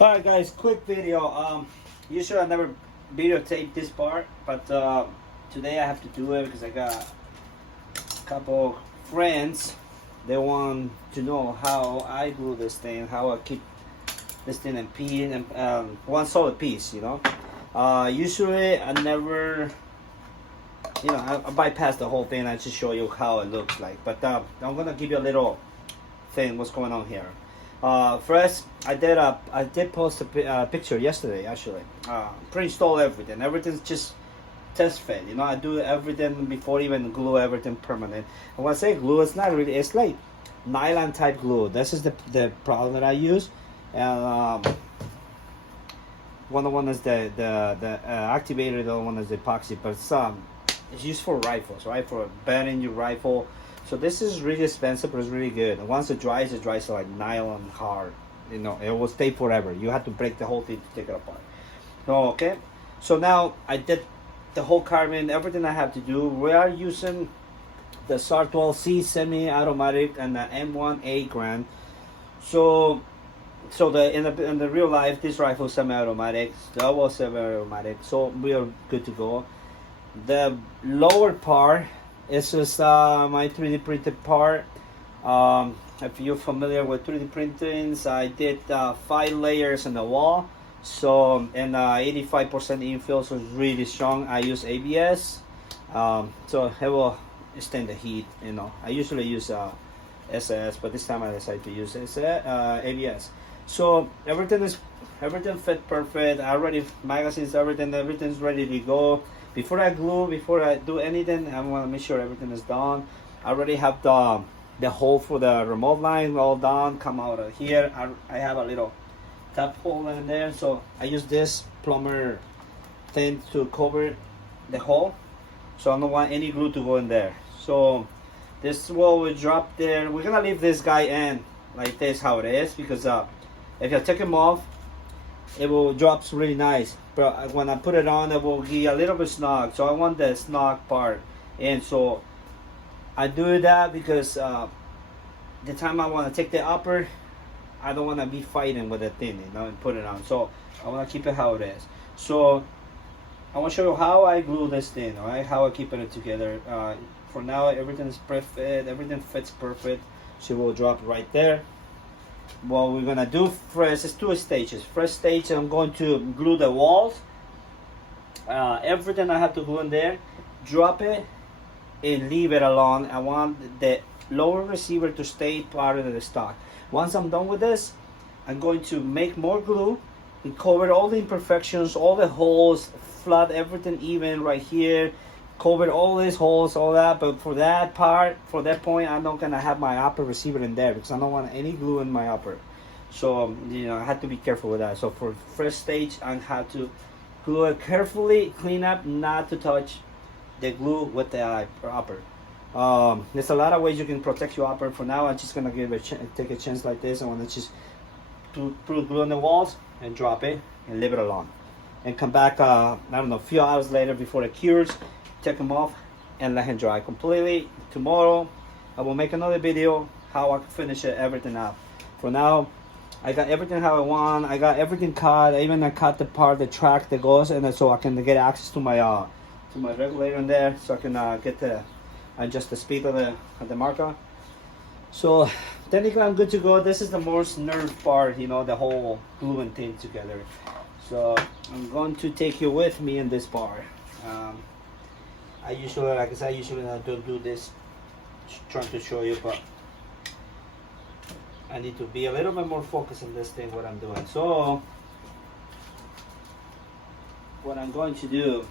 Alright guys, quick video. Usually I never videotape this part, but today I have to do it because I got a couple friends. They want to know how I glue this thing, how I keep this thing in piece and one solid piece, you know. Usually I never, I bypass the whole thing. I just show you how it looks like. But I'm gonna give you a little thing what's going on here. First, I did post a picture yesterday actually. Pre-install everything. Everything's just test fit. You know, I do everything before even glue everything permanent. And when I say glue, it's not really. It's like nylon type glue. This is the problem that I use. And one is the activator. The other one is the epoxy. But it's used for rifles, right? For banning your rifle. So this is really expensive, but it's really good. And once it dries like nylon hard. You know, it will stay forever. You have to break the whole thing to take it apart. Oh, okay. So now I did the whole carbon, everything I have to do. We are using the SAR 12C semi-automatic and the M1A Grand. So in the real life, this rifle is semi-automatic, double semi-automatic. So we are good to go. The lower part is just my 3D printed part. If you're familiar with 3D printings, I did 5 layers on the wall. So and 85% infill, so it's really strong. I use ABS, so it will extend the heat. You know, I usually use SAS, but this time I decided to use ABS. So everything fit perfect. I already magazines, everything's ready to go. Before I glue, before I do anything, I want to make sure everything is done. I already have the hole for the remote line all done. Come out of here. I have a little tap hole in there, so I use this plumber thing to cover the hole, so I don't want any glue to go in there. So this wall will drop there. We're gonna leave this guy in like this, how it is, because if I take him off, it will drops really nice, but when I put it on, it will be a little bit snug. So I want the snug part, and so I do that because the time I want to take the upper, I don't want to be fighting with the thing, you know, and put it on. So I want to keep it how it is. So I want to show you how I glue this thing, all right? How I keep it together. For now, everything is perfect. Everything fits perfect. So we'll drop right there. What we're gonna do first is 2 stages. First stage, I'm going to glue the walls. Everything I have to glue in there. Drop it and leave it alone. I want the lower receiver to stay part of the stock. Once I'm done with this, I'm going to make more glue and cover all the imperfections, all the holes, flood everything even right here, cover all these holes, all that. But for that part, for that point, I'm not gonna have my upper receiver in there because I don't want any glue in my upper. So you know, I have to be careful with that. So for first stage, I have to glue it carefully, clean up, not to touch the glue with the upper. There's a lot of ways you can protect your upper. For now, I'm just gonna take a chance like this. I want to just put glue on the walls and drop it and leave it alone, and come back. I don't know, a few hours later before it cures, take them off and let him dry completely. Tomorrow, I will make another video how I finish everything up. For now, I got everything how I want. I got everything cut. I cut the part, the track that goes, and so I can get access to my regulator in there, so I can adjust the speed of the marker. So technically I'm good to go. This is the most nerve part, you know, the whole gluing thing together. So I'm going to take you with me in this part. I usually, like I said, I don't do this trying to show you, but I need to be a little bit more focused on this thing, what I'm doing. So what I'm going to do,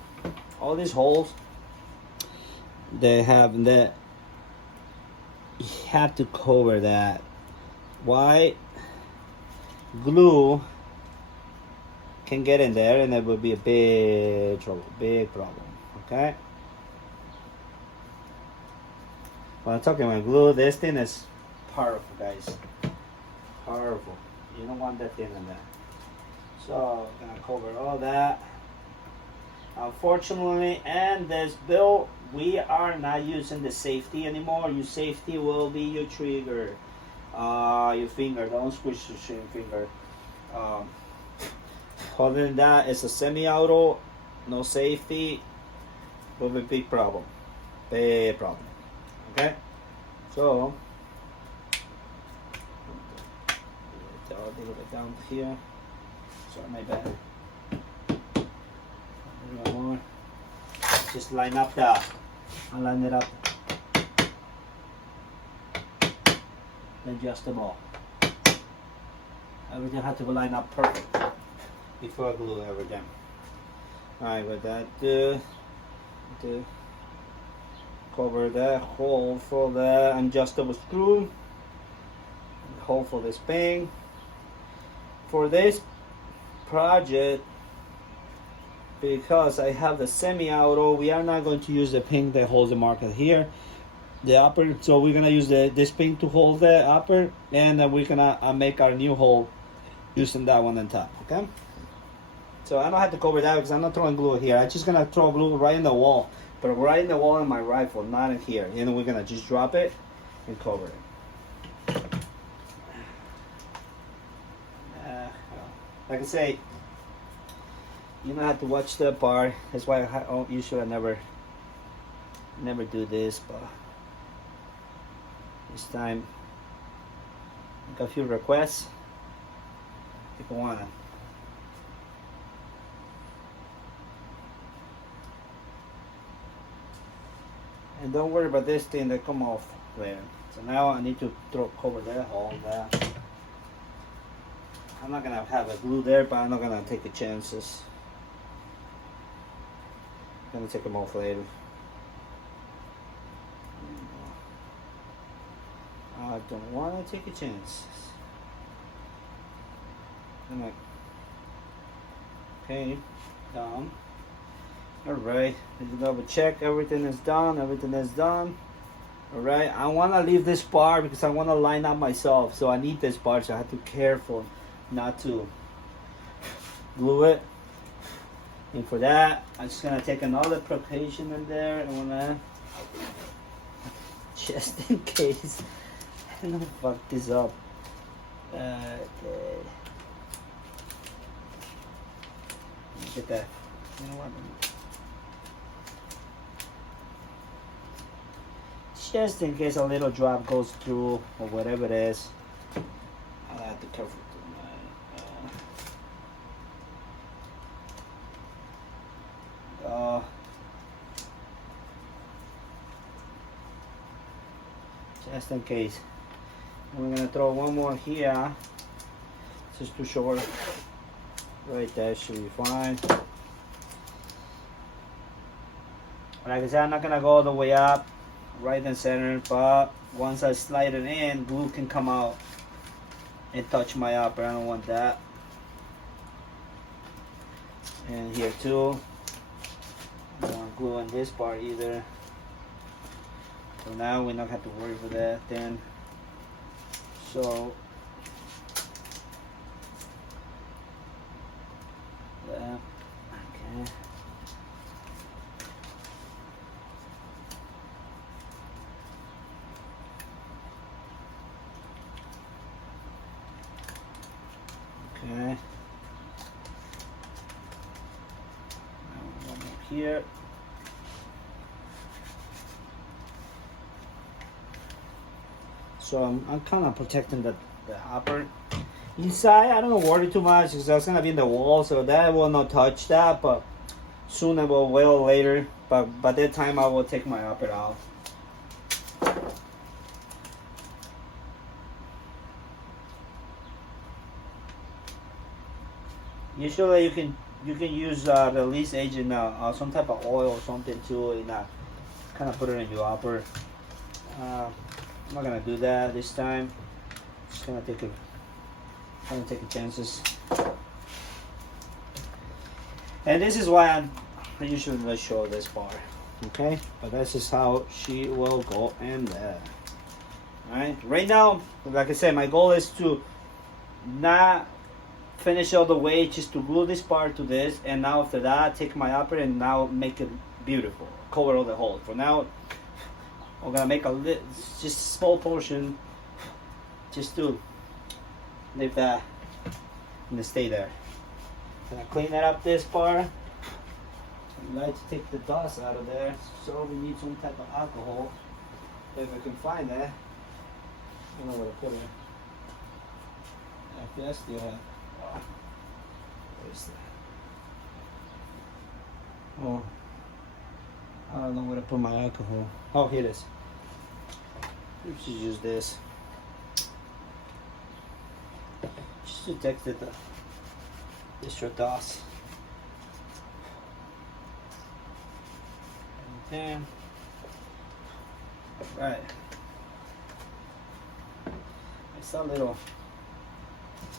all these holes, they have that, you have to cover that. Why? Glue can get in there and it will be a big trouble, big problem. Okay, when I'm talking about glue, this thing is powerful, guys, powerful. You don't want that thing in there. So I'm gonna cover all that. Unfortunately, in this build, we are not using the safety anymore. Your safety will be your trigger, your finger. Don't squish your finger. Other than that, it's a semi-auto, no safety, will be a big problem. Big problem. Okay? So, a little bit down here. Sorry, my bad. A little more. Just line up the, I'll line it up. Adjustable. Everything has to line up perfect before I glue everything. Alright, with that, cover that hole for the adjustable screw, hole for this pin. For this project, because I have the semi-auto, we are not going to use the pin that holds the marker here, the upper. So we're gonna use this pin to hold the upper, and then we're gonna make our new hole using that one on top. Okay. So I don't have to cover that because I'm not throwing glue here. I'm just gonna throw glue right in the wall, but right in the wall in my rifle, not in here. And then we're gonna just drop it and cover it. Like I say, you don't have to watch that part. That's why usually I never do this, but this time I got a few requests. People want it. And don't worry about this thing that come off there. So now I need to cover that hole there. I'm not gonna have a glue there, but I'm not gonna take the chances. I'm gonna take them off later. I don't want to take a chance. Okay, done. Alright, let's double check. Everything is done. Everything is done. Alright, I want to leave this part because I want to line up myself. So I need this part, so I have to be careful not to glue it. And for that, I'm just going to take another precaution in there. I want to, just in case I don't fuck this up. Okay. Get that. You know what? Just in case a little drop goes through or whatever it is, I'll have to cover it. Just in case. And we're gonna throw one more here. It's just too short. Right there should be fine. Like I said, I'm not gonna go all the way up, right in center, but once I slide it in, glue can come out and touch my upper. I don't want that. And here too. I don't want glue on this part either. So now we don't have to worry for that then. So that, okay. Okay. Now one more here. So I'm kind of protecting the upper. Inside, I don't worry too much because that's gonna be in the wall, so that will not touch that. But soon I will later. But by that time, I will take my upper out. Usually, you can use the release agent, some type of oil or something too, and kind of put it in your upper. I'm not gonna do that this time. Just gonna take a chances. And this is why I usually not show this part. Okay, but this is how she will go in there. All right. Right now, like I said, my goal is to not finish all the way, just to glue this part to this, and now after that, take my upper and now make it beautiful, cover all the holes. For now, we're gonna make just a small portion, just to leave that and stay there. Gonna clean it up this part. I like to take the dust out of there, so we need some type of alcohol. If I can find that. I don't know where to put it. I guess still have. Where's that? Oh, I don't know where to put my alcohol. Oh, here it is. We should use this. Just to take the extra dust. And then, right. It's a little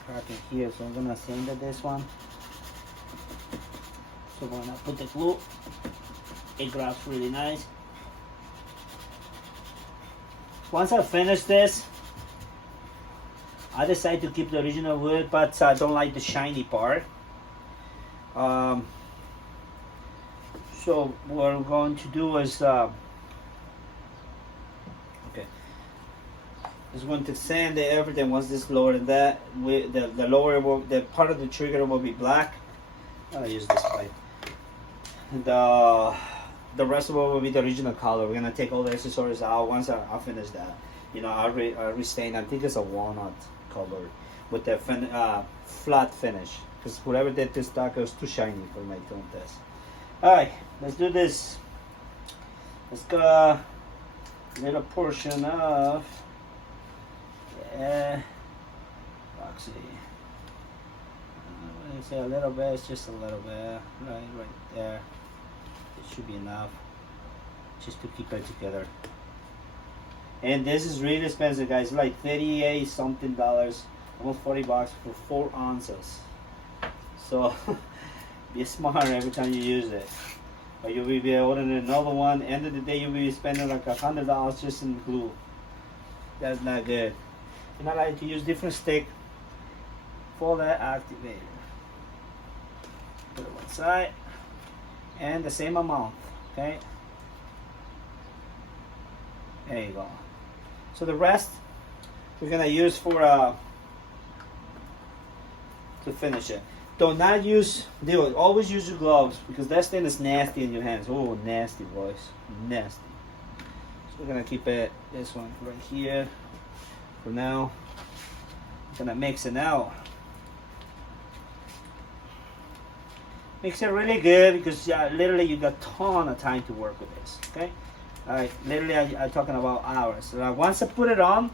crack in here, so I'm gonna sand this one. So when I put the glue, it grabs really nice. Once I finish this, I decide to keep the original wood, but I don't like the shiny part. So what we're going to do is, is going to sand everything. Once this lower than that, the lower the part of the trigger will be black. I'll use this pipe. The rest of it will be the original color. We're gonna take all the accessories out once I finish that. You know, I restain. I think it's a walnut color with the flat finish, because whoever did this stock was too shiny for my tone test. All right, let's do this. Let's go a little portion of epoxy. When I say a little bit, it's just a little bit, right there. It should be enough, just to keep it together. And this is really expensive, guys. Like 38 something dollars, almost 40 bucks for 4 ounces. So be smart every time you use it, or you will be ordering another one. End of the day, you'll be spending like $100 just in glue. That's not good. And I like to use different stick for the activator. Put it one side, and the same amount. Okay. There you go. So the rest we're gonna use for to finish it. Do not use, always use your gloves, because that thing is nasty in your hands. Oh, nasty, boys, nasty. So we're gonna keep it, this one right here for now. I'm gonna mix it now. Mix it really good, because literally you got a ton of time to work with this. Okay. All right, literally I'm talking about hours. So once I put it on,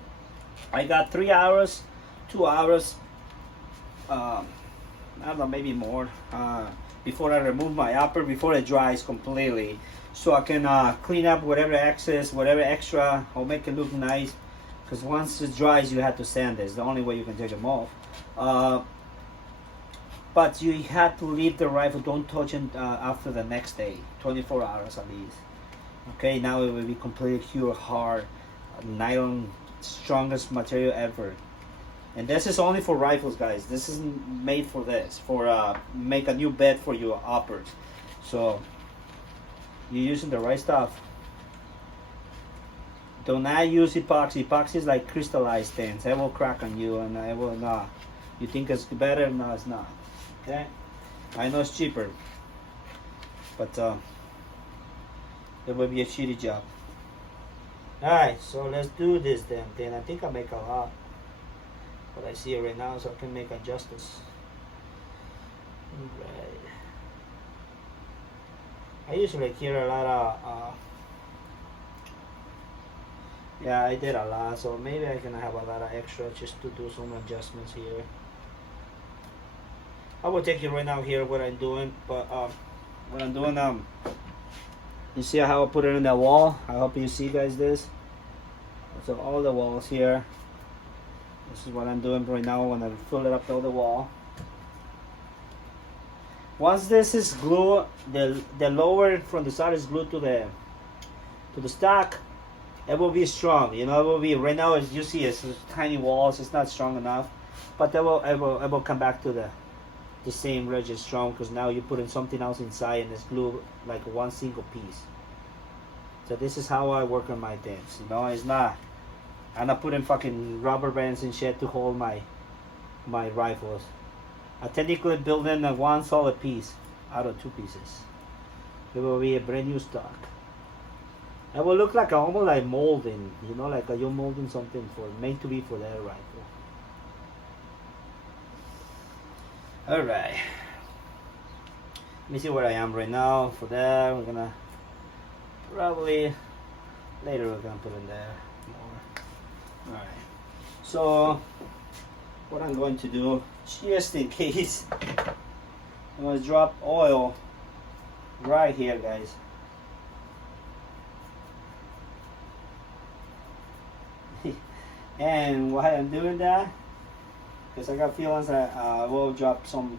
I got 3 hours, 2 hours, I don't know, maybe more, before I remove my upper, before it dries completely, so I can clean up whatever excess, whatever extra, or make it look nice, because once it dries, you have to sand this. The only way you can take them off. But you have to leave the rifle, don't touch it after the next day, 24 hours at least. Okay, now it will be completely pure, hard, nylon, strongest material ever. And this is only for rifles, guys. This isn't made for this, for make a new bed for your uppers. So you're using the right stuff. Do not use epoxy. Epoxy is like crystallized things. It will crack on you, and it will not. You think it's better? No, it's not. Okay, I know it's cheaper, but it will be a shitty job. Alright, so let's do this damn thing. I think I make a lot, but I see it right now, so I can make adjustments. Right. I usually hear a lot of yeah, I did a lot, so maybe I can have a lot of extra just to do some adjustments here. I will take you right now here what I'm doing, but what I'm doing, you see how I put it in the wall? I hope you see, guys, this. So all the walls here, this is what I'm doing right now when I fill it up to the wall. Once this is glued, the lower from the side is glued to the stock, it will be strong. You know, it will be, right now as you see, it's tiny walls, it's not strong enough, but it will come back to the same ridge is strong, because now you're putting something else inside and it's glued like one single piece. So this is how I work on my things. You know, it's not, I'm not putting fucking rubber bands and shit to hold my rifles. I technically building a one solid piece out of two pieces. It will be a brand new stock. It will look like almost like molding, you know, like you're molding something for made to be for that rifle. All right. Let me see where I am right now. For that, we're gonna probably later we're gonna put in there more. All right. So what I'm going to do, just in case, I'm gonna drop oil right here, guys. And why I'm doing that, because I got feelings that I will drop some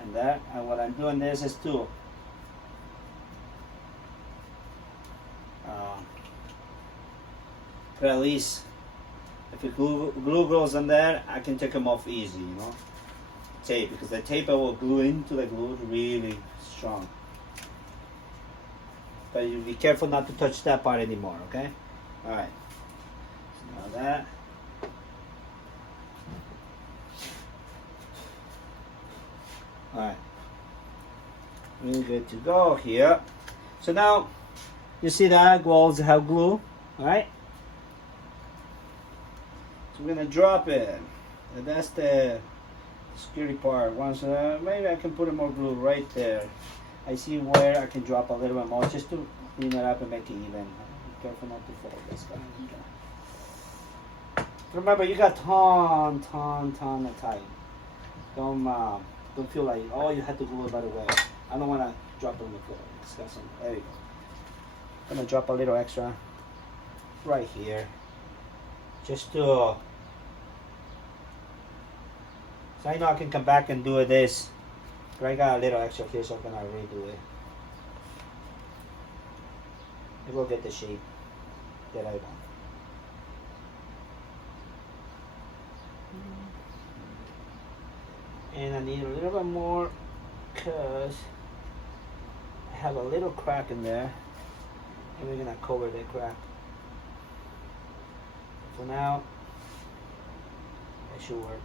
and that, and what I'm doing this is to but at least if the glue goes in there, I can take them off easy, you know. Tape, because the tape I will glue into the glue really strong. But you be careful not to touch that part anymore, okay? Alright. So now that. Alright. Really good to go here. So now, you see that walls have glue, alright? So we're gonna drop it. And that's the security part. Once maybe I can put more glue right there. I see where I can drop a little bit more just to clean it up and make it even. Be careful not to fall this guy. Remember, you got ton of time. Don't feel like, oh, you have to glue it right away. I don't want to drop it on the floor. It's got some. There you go. I'm gonna drop a little extra right here, just to. So I know I can come back and do this. But I got a little extra here, so I'm gonna redo it. It will get the shape that I want. And I need a little bit more because I have a little crack in there, and we're gonna cover the crack. For now, that should work.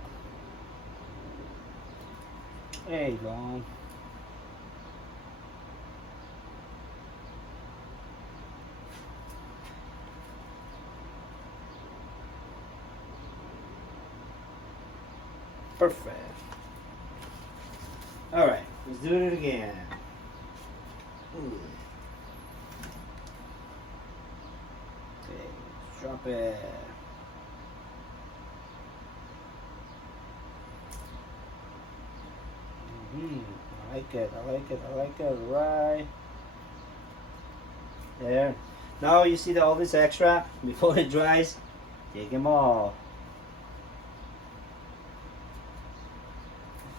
There you go. Perfect. All right, let's do it again. Ooh. Okay, drop it. I like it, I like it, right there. Now you see all this extra, before it dries, take them all.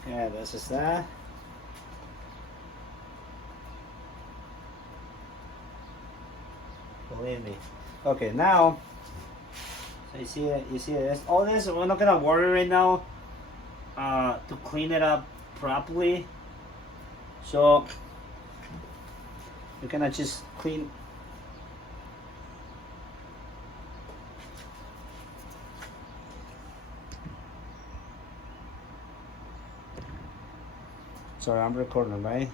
Okay, this is that. Believe me. Okay, now, so you see this, all this, we're not gonna worry right now to clean it up properly. So we're gonna just clean. Sorry, I'm recording, right?